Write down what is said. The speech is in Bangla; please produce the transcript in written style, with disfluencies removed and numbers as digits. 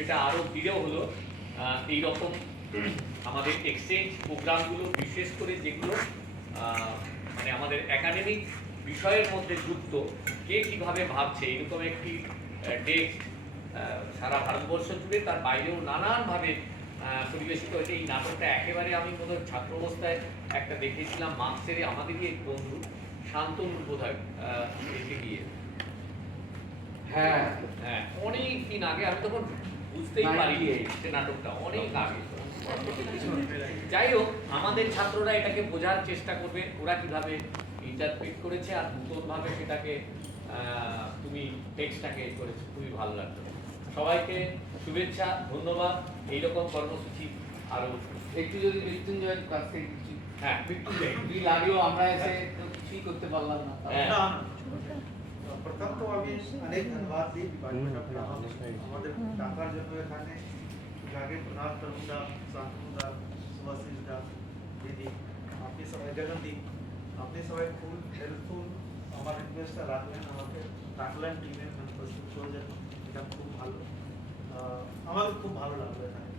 সেটা আরও দৃঢ় হলো। এইরকম আমাদের এক্সচেঞ্জ প্রোগ্রামগুলো, বিশেষ করে যেগুলো মানে আমাদের একাডেমিক বিষয়ের মধ্যে যুক্ত, কে কীভাবে ভাবছে, এরকম একটি টেক্সট সারা ভারতবর্ষ জুড়ে, তার বাইরেও নানানভাবে পরিবেশিত হয়েছে। এই নাটকটা একেবারে আমি মনে হয় ছাত্র অবস্থায় একটা দেখেছিলাম, মার্কসের আমাদেরই এক বন্ধু শান্তনু বোধহয় এসে গিয়ে, হ্যাঁ হ্যাঁ অনেক দিন আগে, আমি তখন বুঝতেই পারিনি সে নাটকটা অনেক আগে। যাই হোক, আমাদের ছাত্ররা এটাকে বোঝার চেষ্টা করবে, ওরা কিভাবে ইন্টারপ্রেট করেছে আর নতুনভাবে সেটাকে তুমি টেক্সটটাকে করেছে, খুবই ভালো লাগলো। সবাইকে শুভেচ্ছা, ধন্যবাদ। এইরকম কর্মসূচি আরো একটু যদি মৃত্যুঞ্জয়ের কাছ থেকে কিছু, হ্যাঁ মৃত্যুঞ্জয় কি লাগলো, আমরা এসে তো কিছুই করতে পারলাম না। प्रथम तो अभी अनेक धन्यवाद दी डिपार्टमेंट ऑफ इकोनॉमिक्स আমাদের টাকার জন্য এখানে আগে প্রধান কর্মদা শান্তনুদা সুভাষিসদা দিদি আপনি সবাই জগন্দি আপনি সবাই খুব হেল্পফুল, আমার রিকোয়েস্টটা রাখলেন, আমাকে রাখলেন টিমে প্রস্তুত করার জন্য। এটা খুব ভালো, আমাদের খুব ভালো লাগলো এখানে।